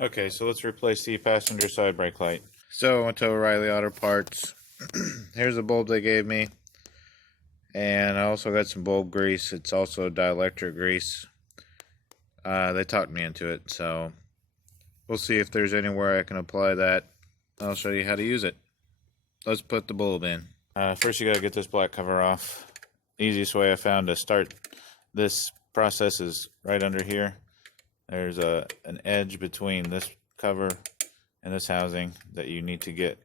Okay, so let's replace the passenger side brake light. So I went to O'Reilly Auto Parts. Here's the bulb they gave me. And I also got some bulb grease. It's also dielectric grease. They talked me into it, so we'll see if there's anywhere I can apply that. I'll show you how to use it. Let's put the bulb in. First you gotta get this black cover off. Easiest way I found to start this process is right under here. There's an edge between this cover and this housing that you need to get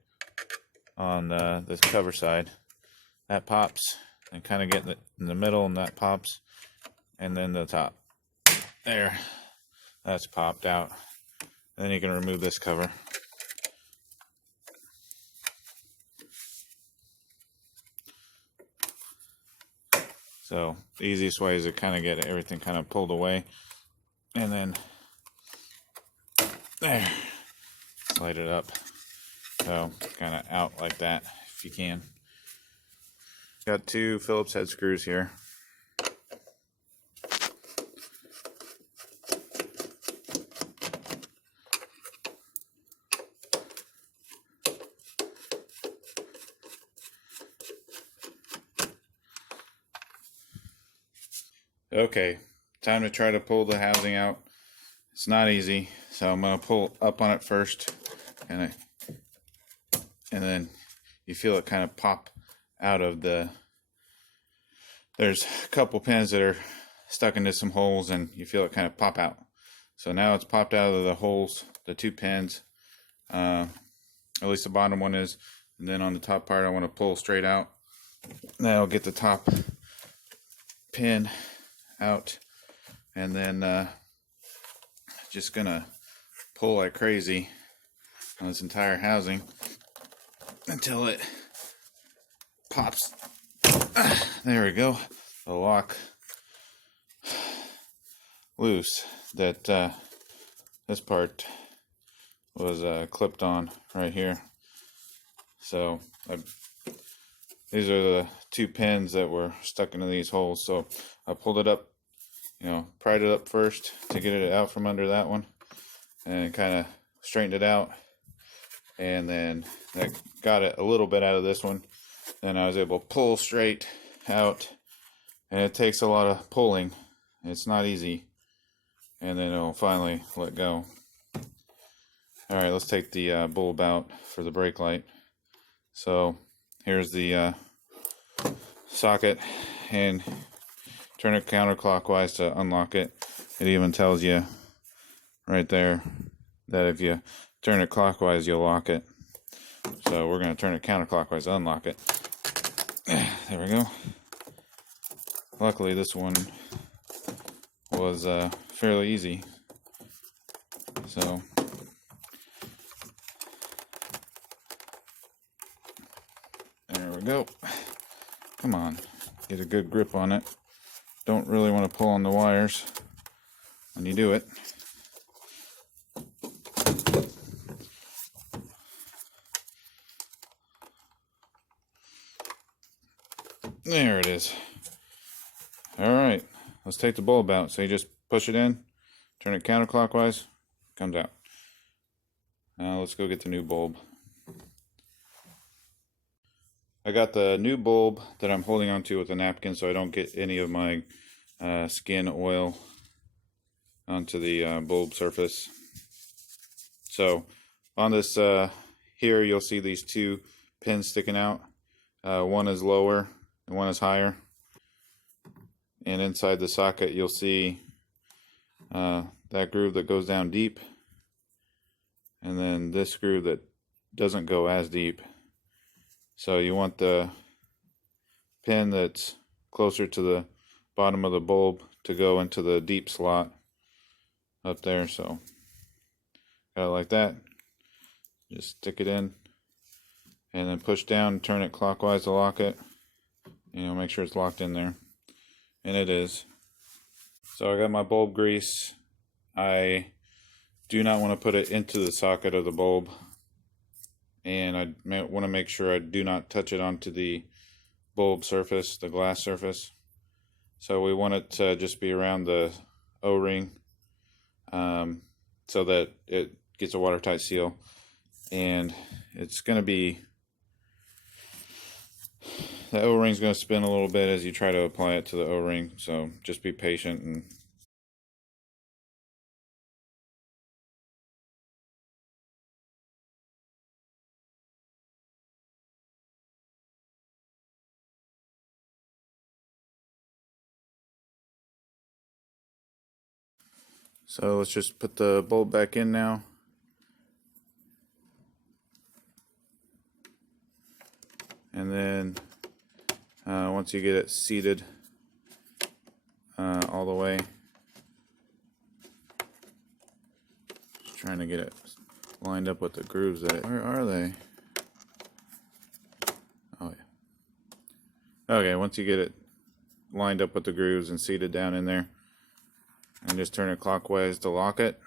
on this cover side. That pops and kind of get in the middle, and that pops, and then the top. There, that's popped out. And then you can remove this cover. So the easiest way is to kind of get everything kind of pulled away, and then there, slide it up. So kind of out like that if you can. Got two Phillips head screws here. Okay, time to try to pull the housing out. It's not easy, so I'm going to pull up on it first, and then you feel it kind of pop out of the, there's a couple pins that are stuck into some holes, and you feel it kind of pop out. So now it's popped out of the holes, the two pins, at least the bottom one is, and then on the top part I want to pull straight out. That'll get the top pin out, and then just gonna pull like crazy on this entire housing until it pops. There we go. The lock loose. That this part was clipped on right here. So these are the two pins that were stuck into these holes. So I pulled it up, pried it up first to get it out from under that one, and kind of straightened it out, and then I got it a little bit out of this one. Then I was able to pull straight out, and it takes a lot of pulling. It's not easy, and then it'll finally let go. Alright, let's take the bulb out for the brake light. So here's the socket, and turn it counterclockwise to unlock it. It even tells you right there that if you turn it clockwise, you'll lock it. So we're going to turn it counterclockwise to unlock it. There we go. Luckily this one was fairly easy. So there we go. Come on, get a good grip on it. Don't really want to pull on the wires when you do it. There it is. Alright, let's take the bulb out. So you just push it in, turn it counterclockwise, comes out. Now let's go get the new bulb. I got the new bulb that I'm holding onto with a napkin so I don't get any of my skin oil onto the bulb surface. So on this here you'll see these two pins sticking out. One is lower and one is higher. And inside the socket you'll see that groove that goes down deep, and then this groove that doesn't go as deep. So you want the pin that's closer to the bottom of the bulb to go into the deep slot up there. So got it like that. Just stick it in and then push down and turn it clockwise to lock it. Make sure it's locked in there. And it is. So I got my bulb grease. I do not want to put it into the socket of the bulb, and I want to make sure I do not touch it onto the bulb surface, the glass surface. So we want it to just be around the O-ring, so that it gets a watertight seal. And it's going to be, the O-ring's going to spin a little bit as you try to apply it to the O-ring, so just be patient. And so let's just put the bulb back in now. And then once you get it seated all the way, just trying to get it lined up with the grooves. Where are they? Oh yeah. Okay, once you get it lined up with the grooves and seated down in there, and just turn it clockwise to lock it.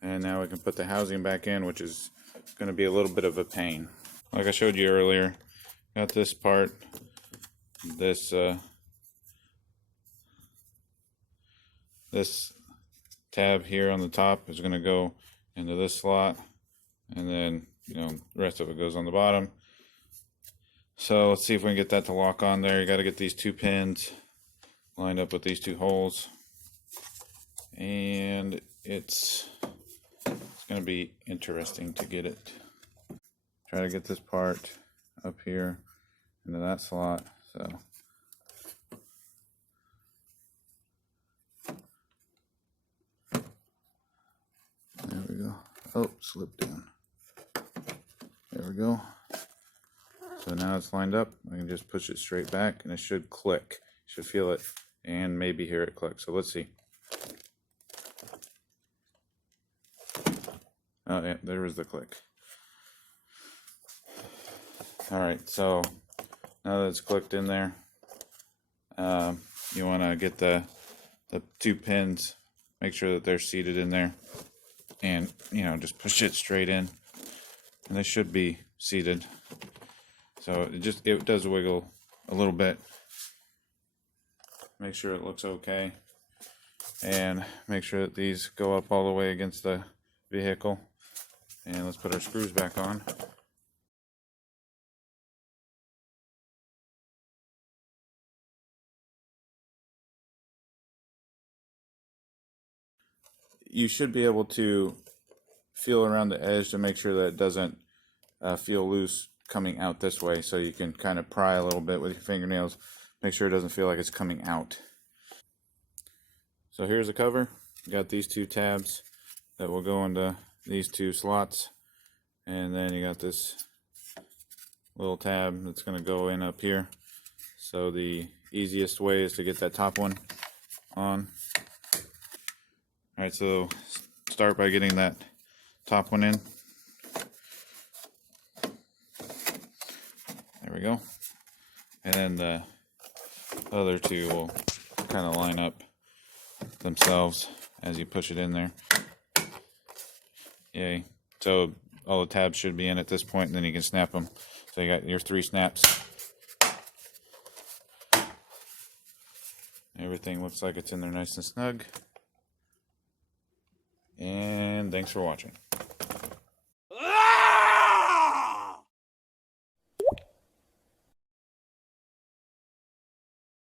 And now we can put the housing back in, which is going to be a little bit of a pain. Like I showed you earlier, got this part, this tab here on the top is going to go into this slot, and then the rest of it goes on the bottom. So let's see if we can get that to lock on there. You got to get these two pins lined up with these two holes, and it's going to be interesting to get it. Try to get this part up here into that slot. So there we go. Oh, slipped down. There we go. So now it's lined up. I can just push it straight back and it should click. You should feel it and maybe hear it click. So let's see. Oh yeah, there was the click. Alright, so now that it's clicked in there, you want to get the two pins, make sure that they're seated in there, and just push it straight in, and they should be seated. So it does wiggle a little bit. Make sure it looks okay, and make sure that these go up all the way against the vehicle. And let's put our screws back on. You should be able to feel around the edge to make sure that it doesn't feel loose coming out this way, so you can kind of pry a little bit with your fingernails, make sure it doesn't feel like it's coming out. So here's the cover. You got these two tabs that will go into these two slots, and then you got this little tab that's going to go in up here. So the easiest way is to get that top one on. Alright, so start by getting that top one in. There we go. And then the other two will kind of line up themselves as you push it in there. Yay. So all the tabs should be in at this point, and then you can snap them. So you got your 3 snaps. Everything looks like it's in there nice and snug. And thanks for watching.